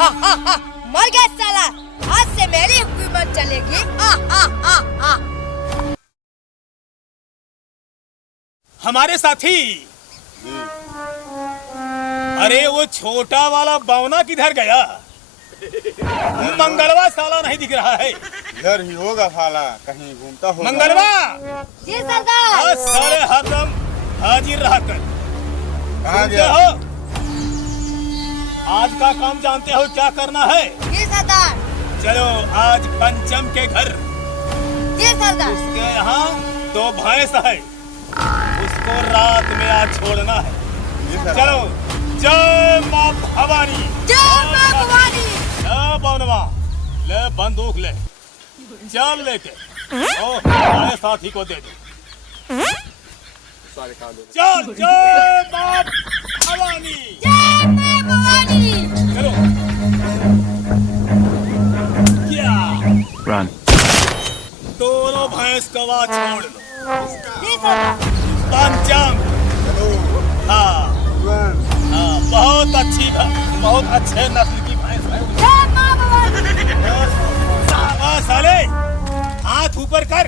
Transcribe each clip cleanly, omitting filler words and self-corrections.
मर गया साला, आज से मेरी हुकूमत चलेगी। हमारे साथी, अरे वो छोटा वाला बावना किधर गया? मंगलवा साला नहीं दिख रहा है। इधर ही होगा साला, कहीं घूमता होगा। मंगलवा जी सरदार। सारे हरदम हाजिर रहा कर। कहाँ सुनते गया? हो? आज का काम जानते हो क्या करना है? जी सरदार। चलो आज पंचम के घर, जी सरदार। उसके यहाँ 2 भैंस है, उसको रात में आज छोड़ना है। जी सरदार। चलो, जय माँ भवानी। जय माँ भवानी। ले बनवा, ले बंदूक ले, चल लेके ओ हमारे साथी को दे दो। चल, जय माँ भवानी। जय माँ भवानी। चलो क्या Run. दोनों भैंस कवा छोड़ लो। जी सरदार। पंचम, हाँ हाँ, बहुत अच्छी, बहुत अच्छे नस्ल की भैंस है। जय माँ भवानी। साले हाथ ऊपर कर,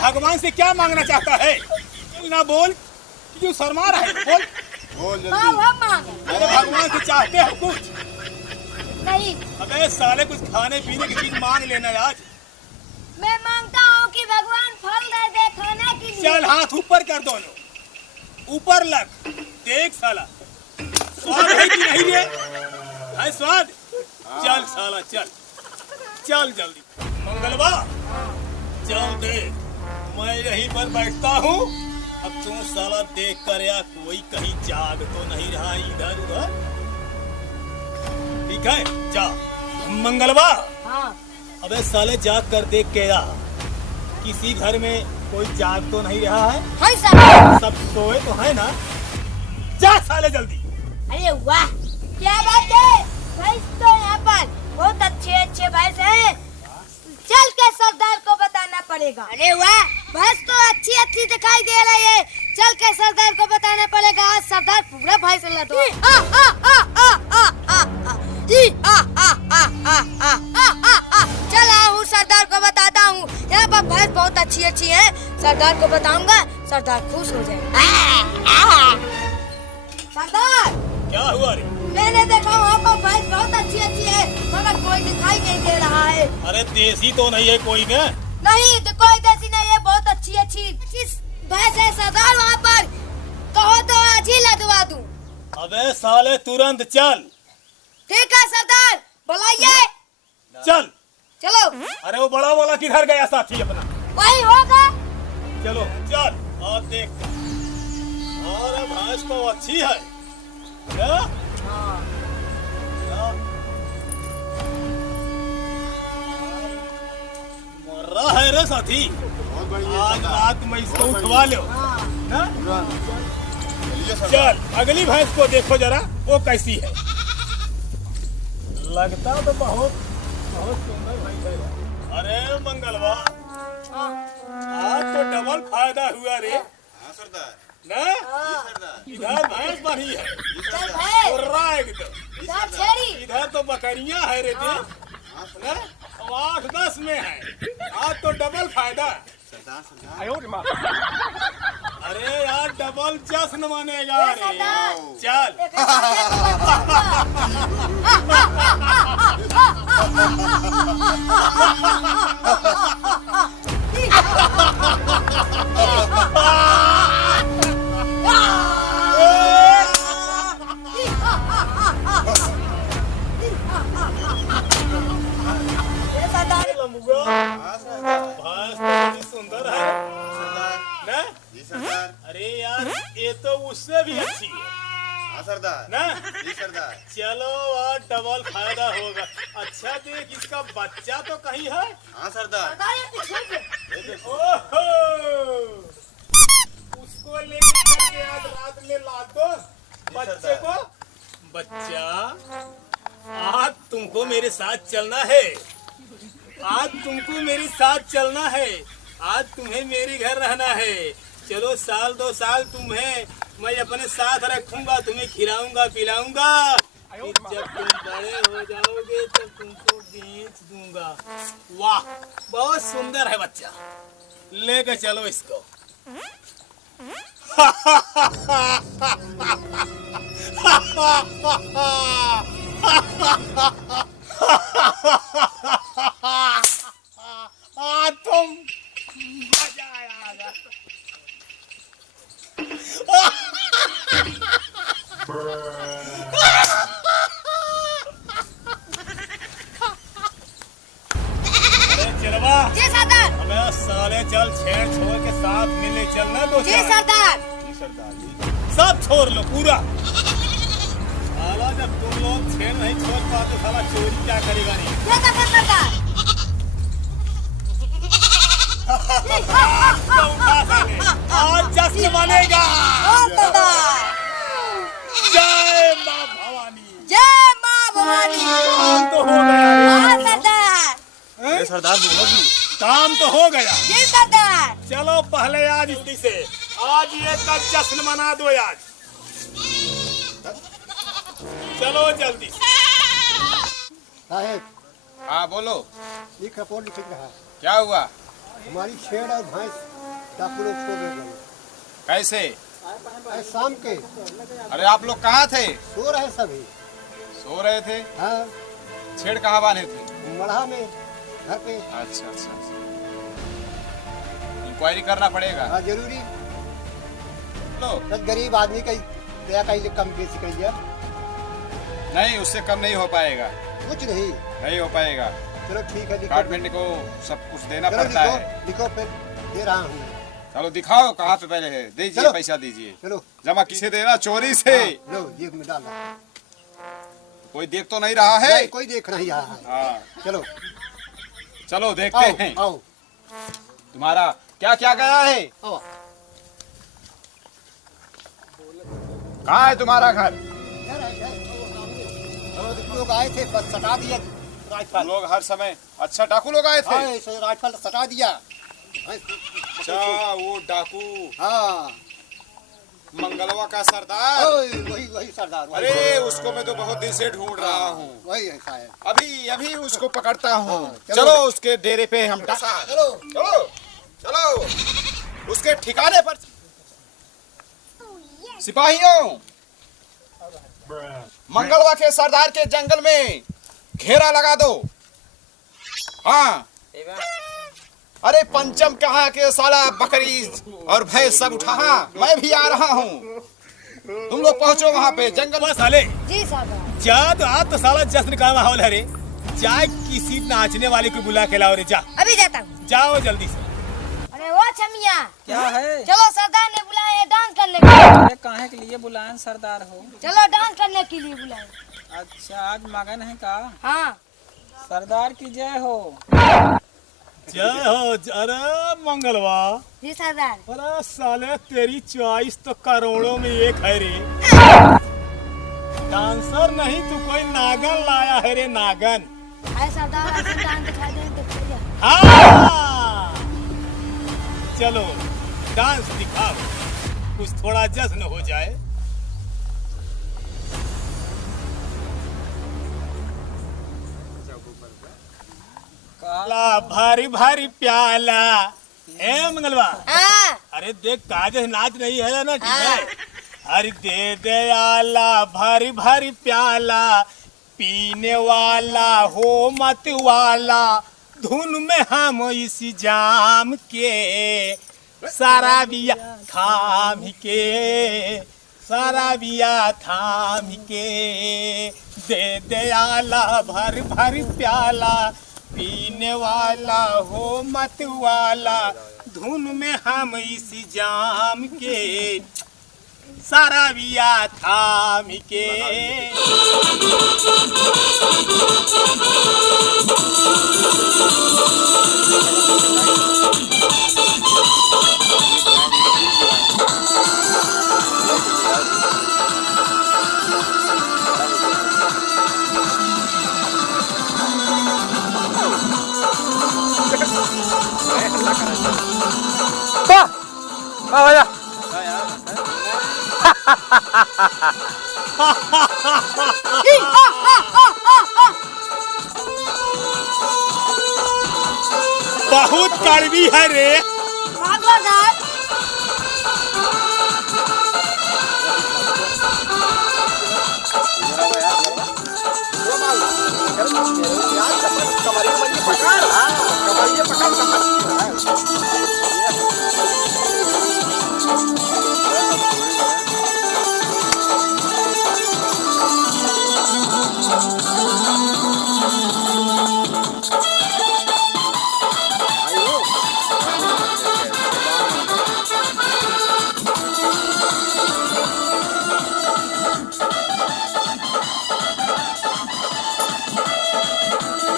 भगवान से क्या मांगना चाहता है? ना बोल, क्यों शर्मा रहा है? बोल। बोल जल्दी। हाँ हम मांगे। अरे भगवान से चाहते हो कुछ? नहीं, अबे साले कुछ खाने पीने की चीज मांग लेना आज। मैं मांगता हूँ कि भगवान फल दे दे खाने के लिए। चल हाथ ऊपर कर, दोनों ऊपर लग, देख साला स्वाद है कि नहीं रे? है स्वाद? चल साला चल, चल जल्दी। मंगलवा चल देख, मैं यहीं पर बैठता हूँ, अब तू साला देख कर या कोई कहीं जाग तो नहीं रहा इधर उधर। ठीक है जा। मंगलवा हाँ। अबे साले जाग कर देख के या, किसी घर में कोई जाग तो नहीं रहा है? हाय सरदार। सब सोए तो है ना? जा साले जल्दी। अरे वाह, क्या बात है। भैंस तो यहाँ पर बहुत अच्छे अच्छे भैंस हैं। चल के सरदार को बताना पड़ेगा। अरे वाह, भैंस तो अच्छी अच्छी दिखाई दे रही है। चल के सरदार को बताना पड़ेगा। आज सरदार पूरा भैंस लटो। चल हूँ सरदार को बताता हूँ। यहाँ पर भैंस बहुत अच्छी अच्छी है। सरदार को बताऊंगा, सरदार खुश हो जाए। सरदार क्या हुआ रे? मैंने देखा वहाँ पर भैंस बहुत अच्छी अच्छी है, मगर कोई दिखाई नहीं दे रहा है। अरे देसी तो नहीं है कोई में? नहीं तो कोई देसी नहीं है, बहुत अच्छी अच्छी भैंस है सरदार वहाँ पर। कहो तो आज ही लदवा दूं। अबे साले तुरंत चल। ठीक है सरदार, बुलाइए। चल। चलो। अरे वो बड़ा वाला किधर गया साथी अपना? वही होगा। चलो चल और देख। अरे भैंस तो अच्छी है क्या? मर रहा है रे साथी। बहुत बढ़िया। आज रात में इसको उठवा लो ना? चलिए सरदार। चल अगली भैंस को देखो जरा, वो कैसी है। लगता तो बहुत बहुत सुंदर भैंस है। अरे मंगलवा, आज तो डबल फायदा हुआ रे हाँ सरदार। ना? जी सरदार। इधर भैंस बनी है, चल भाई, मुर्रा एकदम। इधर छेड़ी। इधर तो बकरियां है रे देख हाँ ना? अब 8-10 में है, आज तो डबल फायदा। सरदार। सरदार। अरे यार डबल जश्न मनेगा रे। सरदार। चल एक ऐसा लंबुआ हाँ सरदार। भैंस तो बड़ी सुंदर है सरदार। ना? जी सरदार। अरे यार ये तो उससे भी अच्छी है हाँ सरदार। ना? जी सरदार। चलो आज डबल फायदा होगा। अच्छा देख, इसका बच्चा तो कहीं है? हाँ सरदार। ओहो, उसको लेके चल आज रात में ला दो बच्चे को। बच्चा आज तुमको मेरे साथ चलना है, आज तुमको मेरे साथ चलना है, आज तुम्हें मेरे घर रहना है। चलो 1-2 साल तुम्हें मैं अपने साथ रखूंगा, तुम्हें खिलाऊंगा पिलाऊंगा। कि जब तुम बड़े हो जाओगे तब तुमको बेच दूंगा। वाह, बहुत सुंदर है बच्चा, लेके चलो इसको। तुम मजा आएगा। चलवा जी सरदार। हमें साले चल छेड़ छोड़ के साथ मिले चलना दो। जी सरदार। जी सरदार जी, सब छोड़ लो पूरा। साला जब तुम लोग छेड़ नहीं छोड़ पाते साला चोरी क्या करेगा नहीं। ये तो सरदार। आज जश्न बनेगा। जय माँ भवानी। जय माँ भवानी। काम तो हो गया रे। सरदार। सरदार बोलोगी? काम तो हो गया। जी सरदार। चलो पहले आज जल्दी से आज ये का जश्न मना दो आज। चलो जल्दी। साहेब, हाँ बोलो, एक रिपोर्ट लिख रहा है। क्या हुआ? हमारी छेड़ और भैंस डाकू लोग छोड़ गए। कैसे? आज शाम के अरे आप लोग कहाँ थे? सो रहे सभी। सो रहे थे? हाँ, छेड़ कहाँ बांधे थे? मढ़ा में घर पे। अच्छा। इंक्वायरी करना पड़ेगा। हाँ जरूरी। लो, बस गरीब आदमी का दया का ही कम बेसी कर दिया। नहीं उससे कम नहीं हो पाएगा। कुछ नहीं। नहीं हो पाएगा। चलो ठीक है, लिखो। डिपार्टमेंट को सब कुछ देना चलो पड़ता है। लिखो फिर दे रहा हूँ। चलो दिखाओ कहाँ पे पहले है। दीजिए चलो। पैसा दीजिए। चलो जमा किसे देना? चोरी से। हाँ, लो जेब में डाल दो। कोई देख तो नहीं रहा है? नहीं, कोई देख नहीं रहा है। हाँ चलो चलो देखते आओ, हैं आओ, तुम्हारा क्या क्या गया है। आओ। कहाँ है तुम्हारा घर? लोग आए थे, बस सटा दिया राइफल। लोग हर समय अच्छा डाकू लोग आए थे। हाँ, ऐसे राइफल सटा दिया। अच्छा वो डाकू हाँ, मंगलवा का सरदार। वही सरदार। वही। अरे उसको मैं तो बहुत दिन से ढूंढ रहा हूँ। वही ऐसा है। अभी उसको पकड़ता हूँ। हाँ, चलो चलो। उसके डेरे पे हम चलो चलो चलो उसके ठिकाने पर। सिपाहियों, मंगलवा के सरदार के जंगल में घेरा लगा दो। हाँ, अरे पंचम कहाँ के साला बकरी और भैंस सब उठा। हाँ, मैं भी आ रहा हूँ। तुम लोग पहुँचो वहाँ पे जंगल में। साले जी सरदार। जा तो आज तो साला जश्न का माहौल है रे। जा किसी नाचने वाले को बुला के लाओ रे। जा अभी जाता हूँ। जाओ जल्दी से। अरे वो छमिया, क्या है? चलो सरदार ने बुलाया है डांस करने के लिए। अरे काहे के लिए बुलाएं सरदार हो? चलो डांस करने के लिए बुलाए। अच्छा आज मगन है का? हाँ। सरदार की जय हो। जय हो। अरे मंगलवा, जी सरदार। अरे साले तेरी चॉइस तो करोड़ों में एक है रे। डांसर नहीं तू कोई नागन लाया है रे, नागन। अरे सरदार ऐसे डांस दिखा दे तो बढ़िया। हाँ, चलो डांस दिखाओ, कुछ थोड़ा जश्न हो जाए। का भारी भारी प्याला ए मंगलवा। हाँ। अरे देख काजल नाच नहीं है ना, ठीक है। अरे दे दे आला भारी भारी प्याला, पीने वाला हो मत वाला, धुन में हम इस जाम के, सारा बिया थाम के, सारा बिया थाम के, दे दे आला भर भर प्याला, पीने वाला हो मत वाला, धुन में हम इस जाम के, सारा बिया थाम के। वाह भैया। बहुत कड़वी है रे। हाँ सरदार।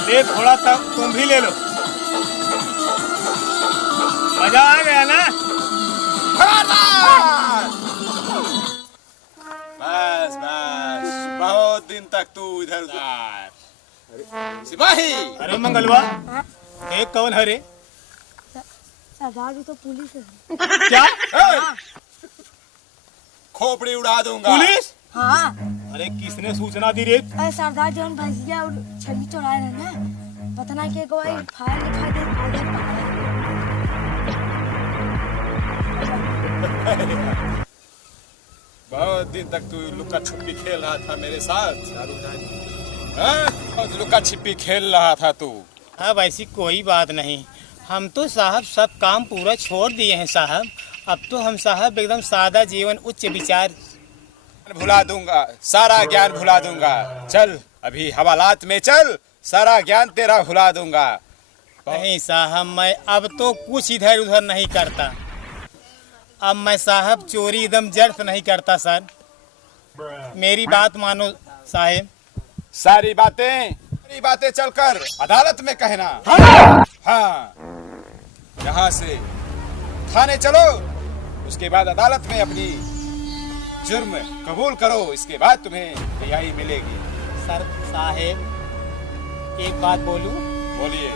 ले थोड़ा तक तुम भी ले लो। मजा आ गया ना? बस बस, बहुत दिन तक तू इधर उधर। सिपाही, अरे मंगलवा, हाँ? एक कौन है रे? सरदार जी तो पुलिस है। क्या? खोपड़ी उड़ा दूंगा। पुलिस? हाँ। अरे किसने सूचना दी रे? अरे सरदार जी भैंसिया और छली चढ़ाए रहे ना, पता नहीं के कोई फाइल लिखा दे आगे बहुत दिन तक तू लुका छुपी खेल रहा था मेरे साथ। हाँ? लुका छिपी खेल रहा था तू। अब ऐसी कोई बात नहीं, हम तो साहब सब काम पूरा छोड़ दिए हैं साहब। अब तो हम साहब एकदम सादा जीवन उच्च विचार। भुला दूंगा, सारा ज्ञान भुला दूंगा। चल अभी हवालात में चल, सारा ज्ञान तेरा भुला दूंगा। नहीं साहब, मैं अब तो कुछ इधर उधर नहीं करता। अब मैं साहब चोरी एकदम जर्फ नहीं करता सर। मेरी बात मानो साहब। सारी बातें चलकर अदालत में कहना। हाँ, यहाँ से थाने चलो, उसके बाद अदालत में अपनी जुर्म कबूल करो, इसके बाद तुम्हें रिहाई मिलेगी। सर साहेब एक बात बोलूं? बोलिए।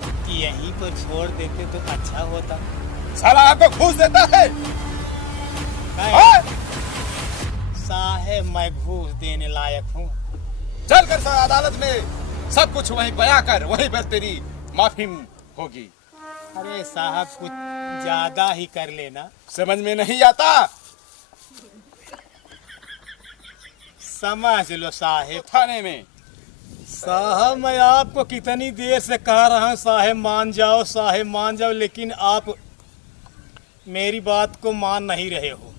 कि यहीं पर छोड़ देते तो अच्छा होता। साला आपको घूस देता है? नहीं हाँ? साहेब, मैं घूस देने लायक हूँ। चल कर सर अदालत में सब कुछ वहीं बयां कर, वहीं पर तेरी माफी होगी। अरे साहब कुछ ज्यादा ही कर लेना। समझ में नहीं आता? समझ लो साहेब। थाने में साहब मैं आपको कितनी देर से कह रहा हूँ साहेब मान जाओ, साहेब मान जाओ, लेकिन आप मेरी बात को मान नहीं रहे हो।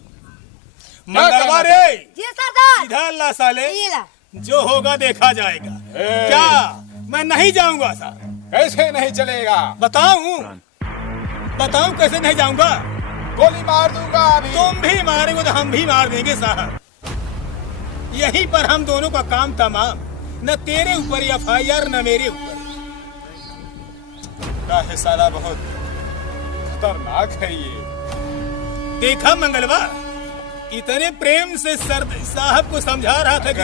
मंगलवा रे, जी सरदार। इधर ला साले, ये ला। जो होगा देखा जाएगा। क्या मैं नहीं जाऊंगा साहब? कैसे नहीं चलेगा? बताऊं कैसे नहीं जाऊंगा? गोली मार दूंगा अभी। तुम भी मारेंगे तो हम भी मार देंगे साहब। यहीं पर हम दोनों का काम तमाम। न तेरे ऊपर एफआईआर न मेरे ऊपर। है साला बहुत खतरनाक है ये। देखा मंगलवा, इतने प्रेम से सर साहब को समझा रहा था कि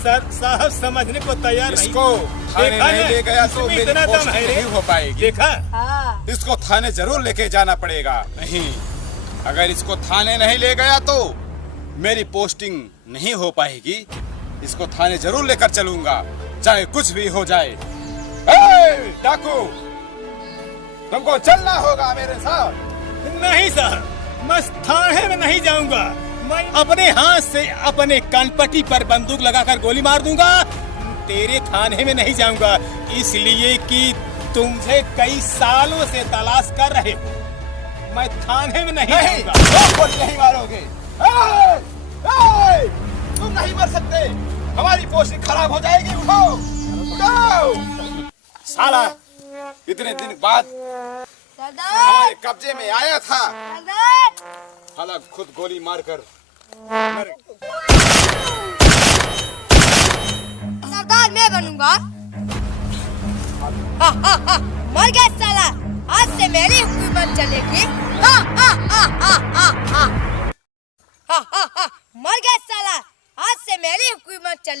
सर साहब समझने को तैयार नहीं। इसको थाने नहीं ले गया तो इसमें मेरी इतना दम पोस्टिंग है रे। नहीं हो पाएगी। देखा? हाँ। इसको थाने जरूर लेके जाना पड़ेगा। नहीं, अगर इसको थाने नहीं ले गया तो मेरी पोस्टिंग नहीं हो पाएगी। इसको थाने जरूर लेकर चलूंगा, चाहे कुछ भी हो जाए। डाकू, तुमको चलना होगा मेरे साथ। नहीं साहब, मैं थाने में नहीं जाऊंगा। मैं अपने हाथ से अपने कनपट्टी पर बंदूक लगाकर गोली मार दूंगा। तेरे थाने में नहीं जाऊंगा, इसलिए कि तुमसे कई सालों से तलाश कर रहे हो। मैं थाने में नहीं जाऊंगा। तुम गोली नहीं मारोगे। तुम नहीं मर सकते, हमारी पोस्टिंग खराब हो जाएगी। उठो, उठो। साला इतने दिन बाद सरदार। हमारे कब्जे में आया था, सरदार। हालांकि खुद गोली मारकर सरदार मैं बनूंगा। मर गया साला, आज से मेरी हुकूमत चलेगी। मर गया साला, आज से मेरी हुकूमत चलेगी।